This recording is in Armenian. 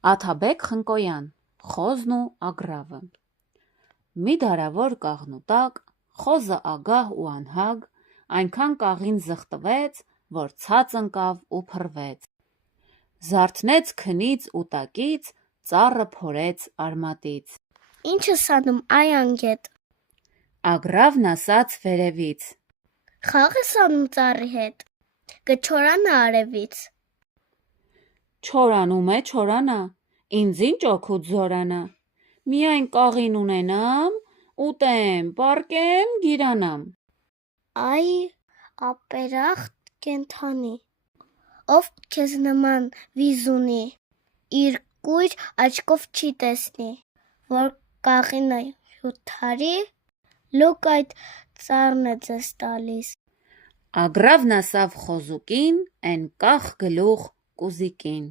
Աթաբեկ Խնկոյան, Խոզն ու ագռավը։ Մի դարավոր կաղնու տակ, խոզը ագահ ու անհագ, այնքան կաղին զղտվեց, որ ցած ընկավ ու փռվեց։ Զարթնեց քնից ու տակից, ծառը փորեց արմատից։ Ինչ ես անում, այ անգետ։ Ագռավն ասաց վերևից. Խաղ ես անում ծառի հետ, կչորանա արևից։ Չորանում է չորանա, ինձ ինչ օգուտ զորանա, միայն կաղին ունենամ, ուտեմ, պառկեմ, գիրանամ։ Այ ապերախտ կենդանի, ով քեզ նման վիզ ունի, իր կույր աչքով չի տեսնի, որ կաղինը հյութարի, լուկ այդ ծառն է ձեզ տալիս։ Ագռավն ասավ խոզուկին, էն կախ գլուխ կուզիկին.